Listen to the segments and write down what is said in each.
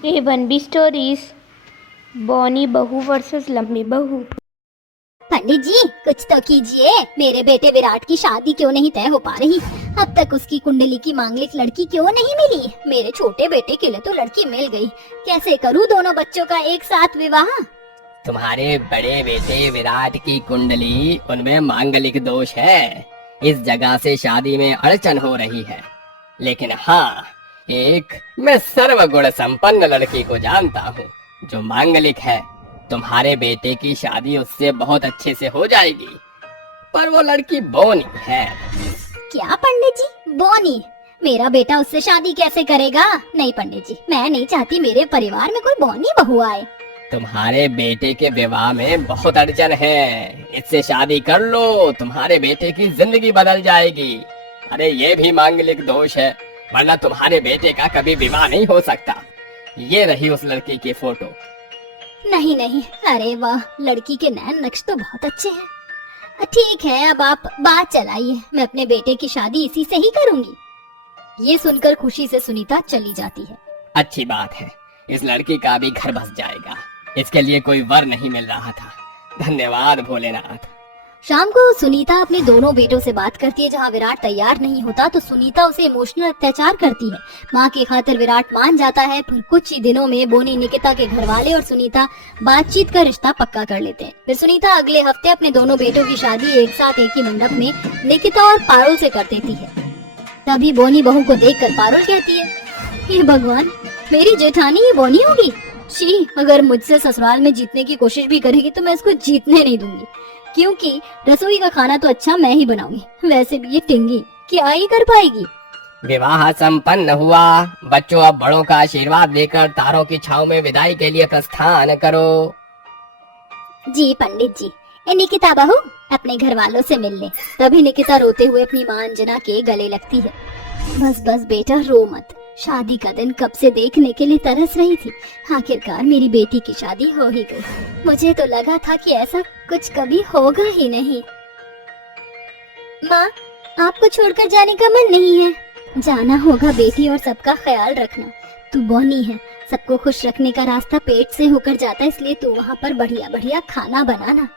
A1B stories Bonnie बहू versus लंबी बहू। पंडित जी कुछ तो कीजिए, मेरे बेटे विराट की शादी क्यों नहीं तय हो पा रही? अब तक उसकी कुंडली की मांगलिक लड़की क्यों नहीं मिली? मेरे छोटे बेटे के लिए तो लड़की मिल गई, कैसे करूं दोनों बच्चों का एक साथ विवाह? तुम्हारे बड़े बेटे विराट की कुंडली, उनमें मांगलिक दोष है। इस जगह से शादी में अड़चन हो रही है। लेकिन हाँ, एक मैं सर्वगुण संपन्न लड़की को जानता हूँ जो मांगलिक है। तुम्हारे बेटे की शादी उससे बहुत अच्छे से हो जाएगी। पर वो लड़की बोनी है। क्या पंडित जी, बोनी? मेरा बेटा उससे शादी कैसे करेगा? नहीं पंडित जी, मैं नहीं चाहती मेरे परिवार में कोई बोनी बहू आए। तुम्हारे बेटे के विवाह में बहुत अड़चन है, इससे शादी कर लो, तुम्हारे बेटे की जिंदगी बदल जाएगी। अरे ये भी मांगलिक दोष है, वरना तुम्हारे बेटे का कभी विवाह नहीं हो सकता। ये रही उस लड़की की फोटो। नहीं नहीं, अरे वाह, लड़की के नैन नक्श तो बहुत अच्छे हैं। ठीक है, अब आप बात चलाइए, मैं अपने बेटे की शादी इसी से ही करूंगी। ये सुनकर खुशी से सुनीता चली जाती है। अच्छी बात है, इस लड़की का भी घर बस जाएगा। इसके लिए कोई वर नहीं मिल रहा था। धन्यवाद भोलेनाथ। शाम को सुनीता अपने दोनों बेटों से बात करती है। जहाँ विराट तैयार नहीं होता तो सुनीता उसे इमोशनल अत्याचार करती है। माँ की खातिर विराट मान जाता है। फिर कुछ ही दिनों में बोनी, निकिता के घर वाले और सुनीता बातचीत कर रिश्ता पक्का कर लेते हैं। फिर सुनीता अगले हफ्ते अपने दोनों बेटों की शादी एक साथ एक ही मंडप में निकिता और पारुल से कर देती है। तभी बोनी बहू को देखकर पारुल कहती है, हे भगवान, मेरी जेठानी ये बोनी होगी? शी, अगर मुझसे ससुराल में जीतने की कोशिश भी करेगी तो मैं इसको जीतने नहीं दूंगी, क्योंकि रसोई का खाना तो अच्छा मैं ही बनाऊंगी। वैसे भी ये टिंगी क्या ही कर पाएगी। विवाह संपन्न हुआ। बच्चों, अब बड़ों का आशीर्वाद लेकर तारों की छाव में विदाई के लिए प्रस्थान करो। जी पंडित जी। निकिता बहू, अपने घर वालों से मिल ले। तभी निकिता रोते हुए अपनी मां अंजना के गले लगती है। बस बस बेटा, रो मत। शादी का दिन कब से देखने के लिए तरस रही थी। आखिरकार मेरी बेटी की शादी हो ही गई। मुझे तो लगा था कि ऐसा कुछ कभी होगा ही नहीं। माँ, आपको छोड़कर जाने का मन नहीं है? जाना होगा बेटी, और सबका ख्याल रखना। तू बोनी है, सबको खुश रखने का रास्ता पेट से होकर जाता है, इसलिए तू वहाँ पर बढ़िया बढ़िया खाना बनाना।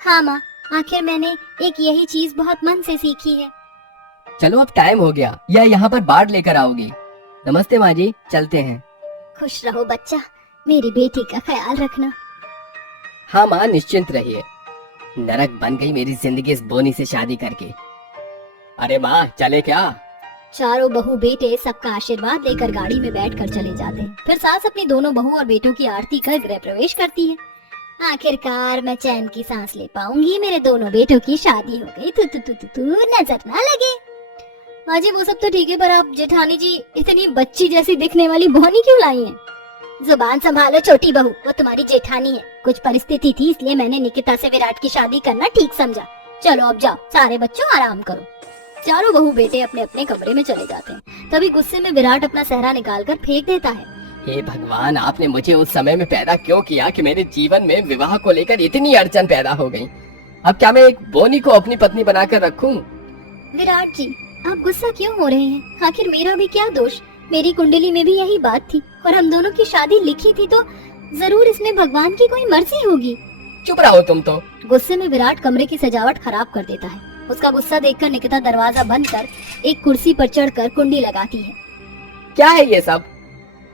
हाँ माँ, आखिर मैंने एक यही चीज बहुत मन से सीखी है। चलो अब टाइम हो गया, या यहाँ पर बाढ़ लेकर आओगी? नमस्ते माँ जी, चलते हैं। खुश रहो बच्चा, मेरी बेटी का ख्याल रखना। हाँ माँ, निश्चिंत रहिए। नरक बन गई मेरी जिंदगी इस बोनी से शादी करके। अरे माँ, चले क्या? चारों बहू बेटे सबका आशीर्वाद लेकर गाड़ी में बैठकर चले जाते हैं। फिर सास अपनी दोनों बहू और बेटों की आरती कर गृह प्रवेश करती है। आखिरकार मैं चैन की सांस ले पाऊंगी, मेरे दोनों बेटों की शादी हो गई। तू तू तू तू, तू नजर ना लगे। माँ जी, वो सब तो ठीक है, पर आप जेठानी जी इतनी बच्ची जैसी दिखने वाली बोनी क्यों लाई हैं? जुबान संभालो छोटी बहू, वो तुम्हारी जेठानी है। कुछ परिस्थिति थी, इसलिए मैंने निकिता से विराट की शादी करना ठीक समझा। चलो अब जाओ, सारे बच्चों आराम करो। चारों बहू बेटे अपने अपने कमरे में चले जाते हैं। तभी गुस्से में विराट अपना सहरा निकालकर फेंक देता है। हे भगवान, आपने मुझे उस समय में पैदा क्यों किया कि मेरे जीवन में विवाह को लेकर इतनी अड़चन पैदा हो गई। अब क्या मैं एक बोनी को अपनी पत्नी बनाकर रखूं? विराट जी, आप गुस्सा क्यों हो रहे हैं? आखिर मेरा भी क्या दोष? मेरी कुंडली में भी यही बात थी, और हम दोनों की शादी लिखी थी, तो जरूर इसमें भगवान की कोई मर्जी होगी। चुप रहो तुम तो। गुस्से में विराट कमरे की सजावट खराब कर देता है। उसका गुस्सा देखकर निकिता दरवाजा बंद कर एक कुर्सी पर चढ़कर कुंडी लगाती है। क्या है ये सब?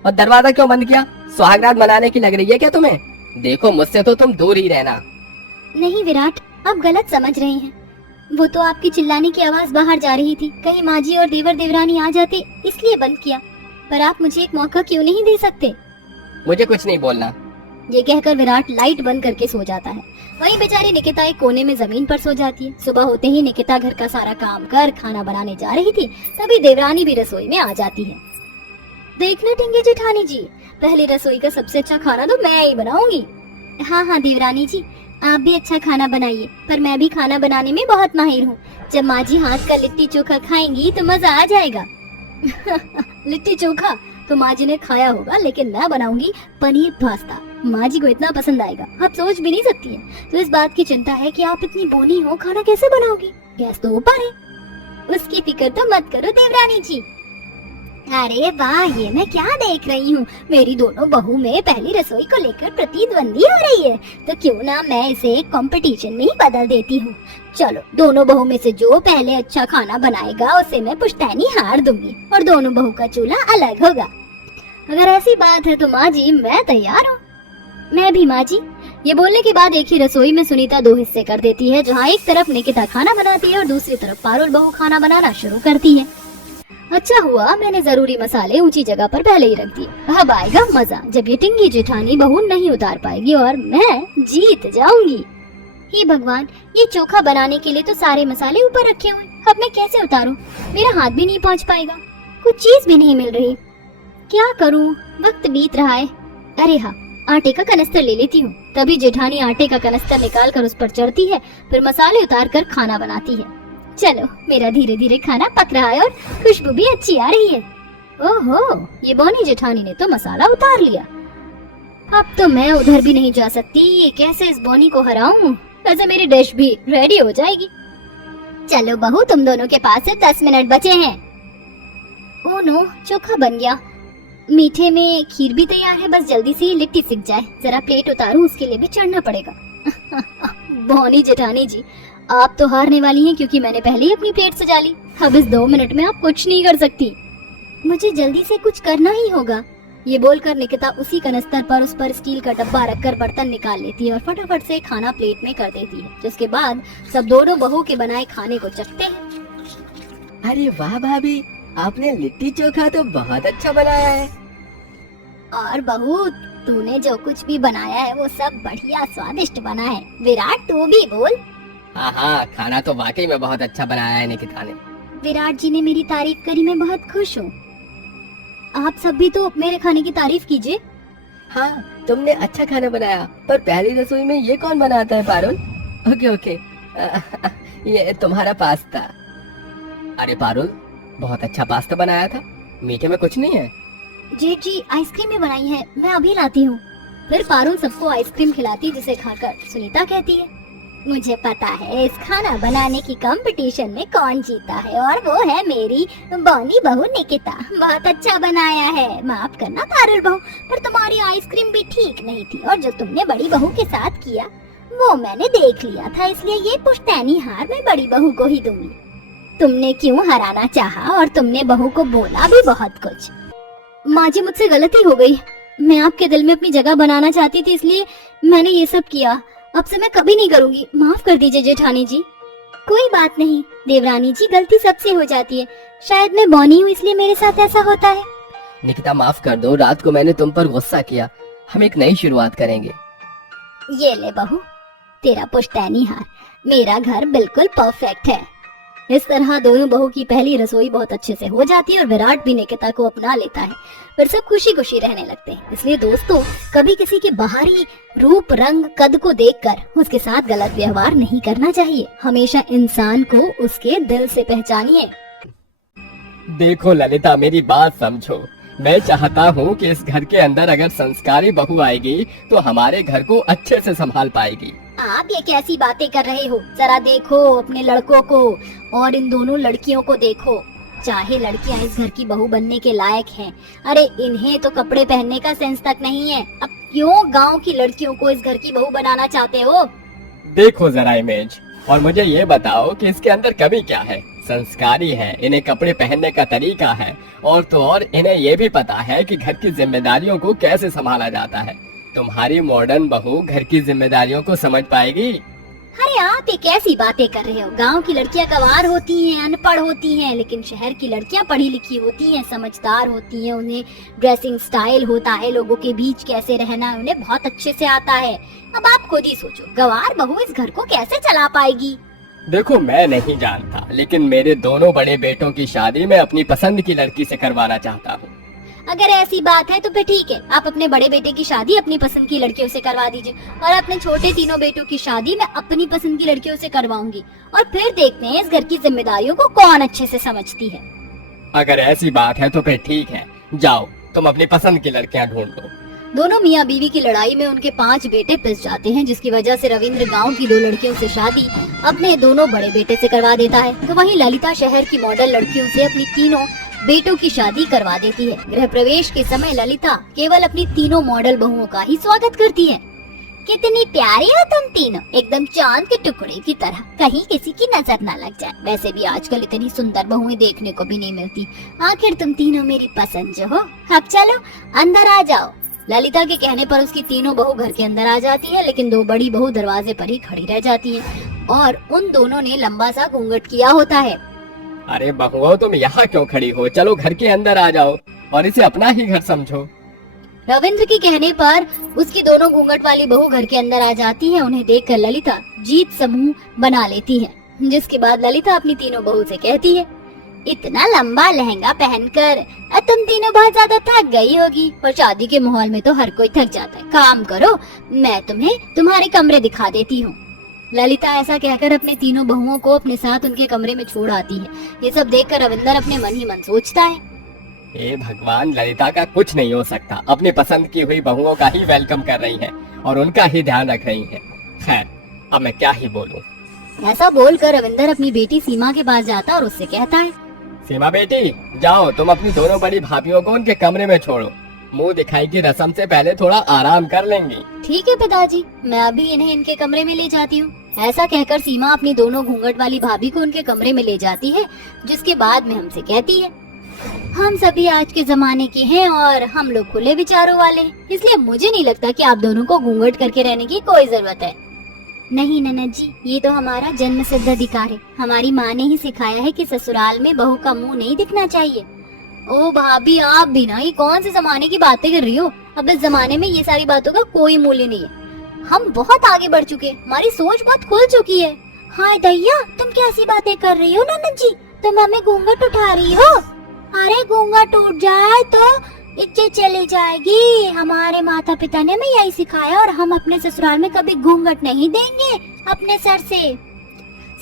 और दरवाजा क्यों बंद किया? सुहागरात मनाने की लग रही है क्या तुम्हें? देखो, मुझसे तो तुम दूर ही रहना। नहीं विराट, आप गलत समझ रहे हैं। वो तो आपकी चिल्लाने की आवाज बाहर जा रही थी, कहीं माँ जी और देवर देवरानी आ जाते, इसलिए बंद किया। पर आप मुझे एक मौका क्यों नहीं दे सकते? मुझे कुछ नहीं बोलना। ये कहकर विराट लाइट बंद करके सो जाता है। वहीं बेचारी निकिता एक कोने में जमीन पर सो जाती है। सुबह होते ही निकिता घर का सारा काम कर खाना बनाने जा रही थी, तभी देवरानी भी रसोई में आ जाती है। देखना टिंगे जेठानी जी, पहली रसोई का सबसे अच्छा खाना तो मैं ही बनाऊंगी। हाँ हाँ देवरानी जी, आप भी अच्छा खाना बनाइए, पर मैं भी खाना बनाने में बहुत माहिर हूँ। जब माँ जी हाथ का लिट्टी चोखा खाएंगी तो मजा आ जाएगा। लिट्टी चोखा तो माँ जी ने खाया होगा, लेकिन मैं बनाऊंगी पनीर पास्ता। माँ जी को इतना पसंद आएगा, आप सोच भी नहीं सकती है। तो इस बात की चिंता है कि आप इतनी बोनी हो, खाना कैसे बनाओगी? गैस तो ऊपर है। उसकी फिक्र तो मत करो देवरानी जी। अरे वाह, ये मैं क्या देख रही हूँ। मेरी दोनों बहू में पहली रसोई को लेकर प्रतिद्वंदी हो रही है, तो क्यों ना मैं इसे एक कंपटीशन में ही बदल देती हूँ। चलो, दोनों बहू में से जो पहले अच्छा खाना बनाएगा उसे मैं पुश्तैनी हार दूंगी और दोनों बहू का चूल्हा अलग होगा। अगर ऐसी बात है तो माँ जी मैं तैयार हूँ। मैं भी माँ जी। ये बोलने के बाद एक ही रसोई में सुनीता दो हिस्से कर देती है, जहाँ एक तरफ निकिता खाना बनाती है और दूसरी तरफ पारुल बहू खाना बनाना शुरू करती है। अच्छा हुआ मैंने जरूरी मसाले ऊंची जगह पर पहले ही रख दिए। अब आएगा मजा जब ये टिंगी जेठानी बहू नहीं उतार पाएगी और मैं जीत जाऊंगी। हे भगवान, ये चोखा बनाने के लिए तो सारे मसाले ऊपर रखे हुए, अब मैं कैसे उतारूं? मेरा हाथ भी नहीं पहुंच पाएगा, कुछ चीज भी नहीं मिल रही। क्या करूं? वक्त बीत रहा है। अरे हाँ, आटे का कनस्तर ले लेती हूँ। तभी जेठानी आटे का कनस्तर निकाल कर उस पर चढ़ती है, फिर मसाले उतार कर खाना बनाती है। चलो, मेरा धीरे धीरे खाना पक रहा है और खुशबू भी अच्छी आ रही है। ओहो, ये बोनी जेठानी ने तो मसाला उतार लिया। अब तो मैं उधर भी नहीं जा सकती, कैसे इस बोनी को हराऊं? वैसे मेरी डिश भी रेडी हो जाएगी। चलो बहू, तुम दोनों के पास से 10 मिनट बचे हैं। ओह नो, चोखा बन गया। मीठे में खीर भी तैयार है, बस जल्दी से लिट्टी सिक जाए। जरा प्लेट उतारूं, उसके लिए भी चढ़ना पड़ेगा। बोनी जेठानी जी, आप तो हारने वाली हैं क्योंकि मैंने पहले ही अपनी प्लेट सजा ली। अब इस 2 मिनट में आप कुछ नहीं कर सकती। मुझे जल्दी से कुछ करना ही होगा। ये बोलकर निकिता उसी कनस्तर पर उस पर स्टील का डब्बा रखकर बर्तन निकाल लेती है और फटाफट से खाना प्लेट में कर देती है, जिसके बाद सब दोनों बहू के बनाए खाने को चखते हैं। अरे वाह भाभी, आपने लिट्टी चोखा तो बहुत अच्छा बनाया है। और बहू, तूने जो कुछ भी बनाया है वो सब बढ़िया स्वादिष्ट बना है। विराट, तू भी बोल। हाँ, खाना तो वाकई में बहुत अच्छा बनाया है निकिता ने। विराट जी ने मेरी तारीफ करी, मैं बहुत खुश हूँ। आप सब भी तो मेरे खाने की तारीफ कीजिए। हाँ, तुमने अच्छा खाना बनाया, पर पहली रसोई में ये कौन बनाता है पारुल? ओके, ये तुम्हारा पास्ता। अरे पारुल, बहुत अच्छा पास्ता बनाया था। मीठे में कुछ नहीं है? जेठ जी, आइसक्रीम भी बनाई है, मैं अभी लाती हूँ। फिर पारुल सबको आइसक्रीम खिलाती, जिसे खाकर सुनीता कहती है, मुझे पता है इस खाना बनाने की कंपटीशन में कौन जीता है, और वो है मेरी बोनी बहू निकिता। बहुत अच्छा बनाया है। माफ करना पारुल बहू, पर तुम्हारी आइसक्रीम भी ठीक नहीं थी, और जो तुमने बड़ी बहू के साथ किया वो मैंने देख लिया था, इसलिए ये पुश्तैनी हार मैं बड़ी बहू को ही दूंगी। तुमने क्यों हराना चाहा, और तुमने बहू को बोला भी बहुत कुछ। माँ जी, मुझसे गलती हो गई। मैं आपके दिल में अपनी जगह बनाना चाहती थी, इसलिए मैंने ये सब किया। अब से मैं कभी नहीं करूंगी, माफ कर दीजिए जेठानी जी। कोई बात नहीं देवरानी जी, गलती सबसे हो जाती है। शायद मैं बौनी हूँ इसलिए मेरे साथ ऐसा होता है। निकिता, माफ कर दो, रात को मैंने तुम पर गुस्सा किया। हम एक नई शुरुआत करेंगे। ये ले बहू, तेरा पुश्तैनी हार। मेरा घर बिल्कुल परफेक्ट है। इस तरह दोनों बहू की पहली रसोई बहुत अच्छे से हो जाती है और विराट भी निकिता को अपना लेता है। फिर सब खुशी खुशी रहने लगते हैं। इसलिए दोस्तों, कभी किसी के बाहरी रूप, रंग, कद को देखकर उसके साथ गलत व्यवहार नहीं करना चाहिए। हमेशा इंसान को उसके दिल से पहचानिए। देखो ललिता, मेरी बात समझो। मैं चाहता हूँ कि इस घर के अंदर अगर संस्कारी बहू आएगी तो हमारे घर को अच्छे से संभाल पाएगी। आप ये कैसी बातें कर रहे हो? जरा देखो अपने लड़कों को और इन दोनों लड़कियों को देखो। चाहे लड़कियां इस घर की बहू बनने के लायक हैं, अरे इन्हें तो कपड़े पहनने का सेंस तक नहीं है। अब क्यों गांव की लड़कियों को इस घर की बहू बनाना चाहते हो? देखो जरा इमेज, और मुझे ये बताओ कि इसके अंदर कमी क्या है। संस्कारी है, इन्हें कपड़े पहनने का तरीका है, और तो और इन्हें ये भी पता है कि घर की जिम्मेदारियों को कैसे संभाला जाता है। तुम्हारी मॉडर्न बहू घर की जिम्मेदारियों को समझ पाएगी? अरे आप ये कैसी बातें कर रहे हो? गांव की लड़कियां गंवार होती हैं, अनपढ़ होती हैं, लेकिन शहर की लड़कियां पढ़ी लिखी होती हैं, समझदार होती हैं। उन्हें ड्रेसिंग स्टाइल होता है, लोगों के बीच कैसे रहना उन्हें बहुत अच्छे से आता है। अब आप खुद ही सोचो, गंवार बहू इस घर को कैसे चला पाएगी? देखो, मैं नहीं जानता, लेकिन मेरे दोनों बड़े बेटों की शादी मैं अपनी पसंद की लड़की से करवाना चाहता हूँ। अगर ऐसी बात है तो फिर ठीक है, आप अपने बड़े बेटे की शादी अपनी पसंद की लड़कियों से करवा दीजिए, और अपने छोटे तीनों बेटों की शादी मैं अपनी पसंद की लड़कियों से करवाऊंगी, और फिर देखते हैं इस घर की जिम्मेदारियों को कौन अच्छे से समझती है। अगर ऐसी बात है तो फिर ठीक है, जाओ तुम अपनी पसंद की लड़कियां ढूंढ लो। दोनों मियाँ बीवी की लड़ाई में उनके 5 बेटे पिस जाते हैं, जिसकी वजह से रविंद्र गांव की 2 लड़कियों से शादी अपने दोनों बड़े बेटे से करवा देता है। तो वहीं ललिता शहर की मॉडल लड़कियों से अपनी तीनों बेटों की शादी करवा देती है। गृह प्रवेश के समय ललिता केवल अपनी तीनों मॉडल बहुओं का ही स्वागत करती है। कितनी प्यारी हो तुम तीनों, एकदम चांद के टुकड़े की तरह, कहीं किसी की नजर ना लग जाए। वैसे भी आजकल इतनी सुंदर बहुएं देखने को भी नहीं मिलती। आखिर तुम तीनों मेरी पसंद जो हो। अब चलो अंदर आ जाओ। ललिता के कहने पर उसकी तीनों बहू घर के अंदर आ जाती है, लेकिन दो बड़ी बहू दरवाजे पर ही खड़ी रह जाती है और उन दोनों ने लंबा सा घूंघट किया होता है। अरे बहुओं, तुम यहाँ क्यों खड़ी हो? चलो घर के अंदर आ जाओ और इसे अपना ही घर समझो। रविंद्र के कहने पर उसकी दोनों घूंघट वाली बहू घर के अंदर आ जाती है। उन्हें देखकर ललिता जीत समूह बना लेती है, जिसके बाद ललिता अपनी तीनों बहू से कहती है, इतना लंबा लहंगा पहनकर तुम तीनों बहुत ज्यादा थक गई होगी, और शादी के माहौल में तो हर कोई थक जाता है। काम करो, मैं तुम्हें तुम्हारे कमरे दिखा देती हूँ। ललिता ऐसा कहकर अपने तीनों बहुओं को अपने साथ उनके कमरे में छोड़ आती है। ये सब देखकर रविंदर अपने मन ही मन सोचता है, हे भगवान, ललिता का कुछ नहीं हो सकता। अपनी पसंद की हुई बहुओं का ही वेलकम कर रही है और उनका ही ध्यान रख रही है। खैर, अब मैं क्या ही बोलूं। ऐसा बोलकर रविंदर अपनी बेटी सीमा के पास जाता और उससे कहता है, सीमा बेटी, जाओ तुम अपनी दोनों बड़ी भाभियों को उनके कमरे में छोड़ो। मुंह दिखाई की रस्म से पहले थोड़ा आराम कर लेंगी। ठीक है पिताजी, मैं अभी इन्हें इनके कमरे में ले जाती हूँ। ऐसा कहकर सीमा अपनी दोनों घूंघट वाली भाभी को उनके कमरे में ले जाती है, जिसके बाद में हमसे कहती है, हम सभी आज के जमाने के हैं और हम लोग खुले विचारों वाले हैं, इसलिए मुझे नहीं लगता कि आप दोनों को घूंघट करके रहने की कोई जरूरत है। नहीं ननद जी, ये तो हमारा जन्म सिद्ध अधिकार है। हमारी माँ ने ही सिखाया है कि ससुराल में बहू का मुंह नहीं दिखना चाहिए। ओ भाभी, आप भी ना, ये कौन से जमाने की बातें कर रही हो? अब इस जमाने में ये सारी बातों का कोई मूल्य नहीं है। हम बहुत आगे बढ़ चुके, हमारी सोच बहुत खुल चुकी है। हाय दैया, तुम कैसी बातें कर रही हो ननद जी? तुम हमें घूंघट उठा रही हो? अरे घूंघट टूट जाए तो इज्जत चली जाएगी। हमारे माता पिता ने हमें यही सिखाया और हम अपने ससुराल में कभी घूंघट नहीं देंगे अपने सर से।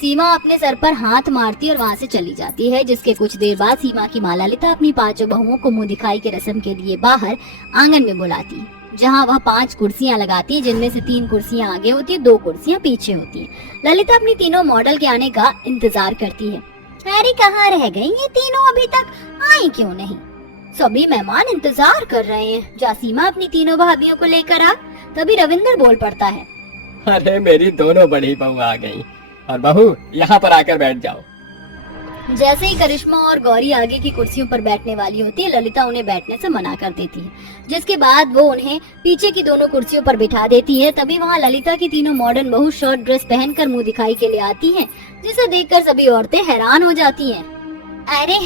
सीमा अपने सर पर हाथ मारती और वहाँ से चली जाती है, जिसके कुछ देर बाद सीमा की माँ ललिता अपनी पांचों बहुओं को मुंह दिखाई के रस्म के लिए बाहर आंगन में बुलाती है, जहाँ वह 5 कुर्सियाँ लगाती है, जिनमें से 3 कुर्सियाँ आगे होती है, 2 कुर्सियाँ पीछे होती है। ललिता अपनी तीनों मॉडल के आने का इंतजार करती है। अरे कहाँ रह गई ये तीनों, अभी तक आई क्यों नहीं? सभी मेहमान इंतजार कर रहे हैं। जा सीमा अपनी तीनों भाभियों को लेकर आ। तभी रविंदर बोल पड़ता है, अरे मेरी दोनों बड़ी बहू आ गई, और बहू यहाँ पर आकर बैठ जाओ। जैसे ही करिश्मा और गौरी आगे की कुर्सियों पर बैठने वाली होती है, ललिता उन्हें बैठने से मना कर देती है, जिसके बाद वो उन्हें पीछे की दोनों कुर्सियों पर बिठा देती है। तभी वहाँ ललिता की तीनों मॉडर्न बहू शॉर्ट ड्रेस पहनकर मुंह दिखाई के लिए आती हैं, जिसे देखकर सभी औरतें हैरान हो जाती हैं। अरे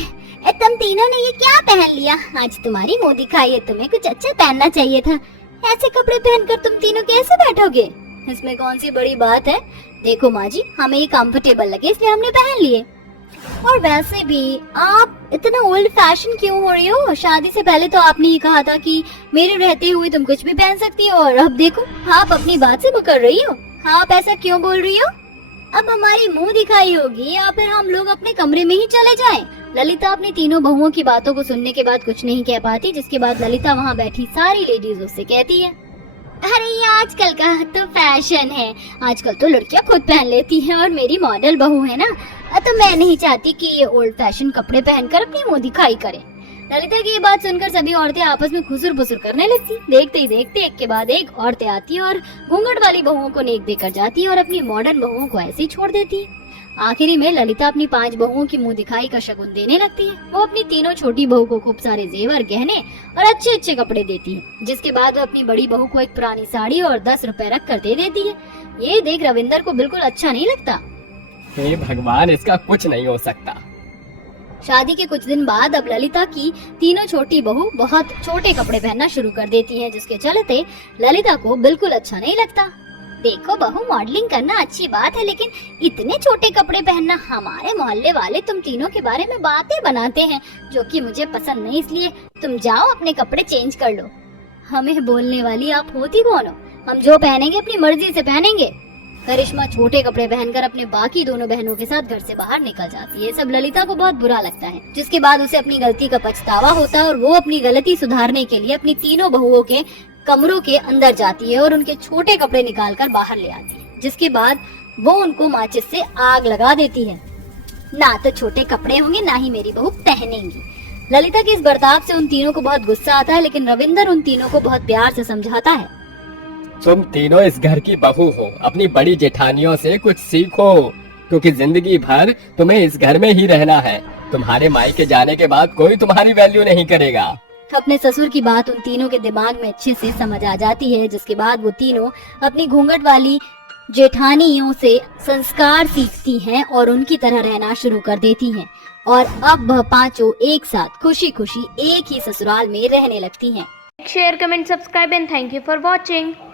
तुम तीनों ने ये क्या पहन लिया? आज तुम्हारी मुंह दिखाई है, तुम्हें कुछ अच्छा पहनना चाहिए था। ऐसे कपड़े पहनकर तुम तीनों कैसे बैठोगे? इसमें कौन सी बड़ी बात है? देखो माँ जी, हमें ये कंफर्टेबल लगे इसलिए हमने पहन लिए। और वैसे भी आप इतना ओल्ड फैशन क्यों हो रही हो? शादी से पहले तो आपने ये कहा था कि मेरे रहते हुए तुम कुछ भी पहन सकती हो, और अब देखो आप अपनी बात से मुकर रही हो। आप ऐसा क्यों बोल रही हो? अब हमारी मुंह दिखाई होगी या फिर हम लोग अपने कमरे में ही चले जाएं? ललिता अपनी तीनों बहुओं की बातों को सुनने के बाद कुछ नहीं कह पाती, जिसके बाद ललिता वहाँ बैठी सारी लेडीज से कहती है, अरे ये आजकल का तो फैशन है, आजकल तो लड़कियां खुद पहन लेती हैं और मेरी मॉडल बहू है ना, तो मैं नहीं चाहती कि ये ओल्ड फैशन कपड़े पहनकर अपनी मुंह दिखाई करे। ललिता की ये बात सुनकर सभी औरतें आपस में खुसुर फुसुर करने लगती। देखते ही देखते एक के बाद एक औरतें आती और घूंघट वाली बहुओं को नेक देकर जाती और अपनी मॉडर्न बहुओं को ऐसे ही छोड़ देती। आखिरी में ललिता अपनी 5 बहुओं की मुंह दिखाई का शगुन देने लगती है। वो अपनी तीनों छोटी बहू को खूब सारे जेवर, गहने और अच्छे अच्छे कपड़े देती है, जिसके बाद वो अपनी बड़ी बहू को एक पुरानी साड़ी और 10 रुपए रख कर दे देती है। ये देख रविंदर को बिल्कुल अच्छा नहीं लगता। हे भगवान, इसका कुछ नहीं हो सकता। शादी के कुछ दिन बाद अब ललिता की तीनों छोटी बहू बहुत छोटे कपड़े पहनना शुरू कर देती हैं, जिसके चलते ललिता को बिल्कुल अच्छा नहीं लगता। देखो बहू, मॉडलिंग करना अच्छी बात है, लेकिन इतने छोटे कपड़े पहनना, हमारे मोहल्ले वाले तुम तीनों के बारे में बातें बनाते हैं जो कि मुझे पसंद नहीं, इसलिए तुम जाओ अपने कपड़े चेंज कर लो। हमें बोलने वाली आप होती कौन हो? हम जो पहनेंगे अपनी मर्जी से पहनेंगे। करिश्मा छोटे कपड़े पहनकर अपने बाकी दोनों बहनों के साथ घर से बाहर निकल जाती है। सब ललिता को बहुत बुरा लगता है, जिसके बाद उसे अपनी गलती का पछतावा होता है और वो अपनी गलती सुधारने के लिए अपनी तीनों बहुओं के कमरों के अंदर जाती है और उनके छोटे कपड़े निकालकर बाहर ले आती है, जिसके बाद वो उनको माचिस से आग लगा देती है। ना तो छोटे कपड़े होंगे, ना ही मेरी बहू पहनेंगी। ललिता के इस बर्ताव से उन तीनों को बहुत गुस्सा आता है, लेकिन रविंदर उन तीनों को बहुत प्यार से समझाता है। तुम तीनों इस घर की बहू हो, अपनी बड़ी जेठानियों से कुछ सीखो, क्योंकि जिंदगी भर तुम्हें इस घर में ही रहना है। तुम्हारे मायके जाने के बाद कोई तुम्हारी वैल्यू नहीं करेगा। अपने ससुर की बात उन तीनों के दिमाग में अच्छे से समझ आ जाती है, जिसके बाद वो तीनों अपनी घूंघट वाली जेठानियों से संस्कार सीखती हैं और उनकी तरह रहना शुरू कर देती हैं। और अब वह पांचों एक साथ खुशी खुशी एक ही ससुराल में रहने लगती हैं। Share, comment, subscribe and thank you for watching.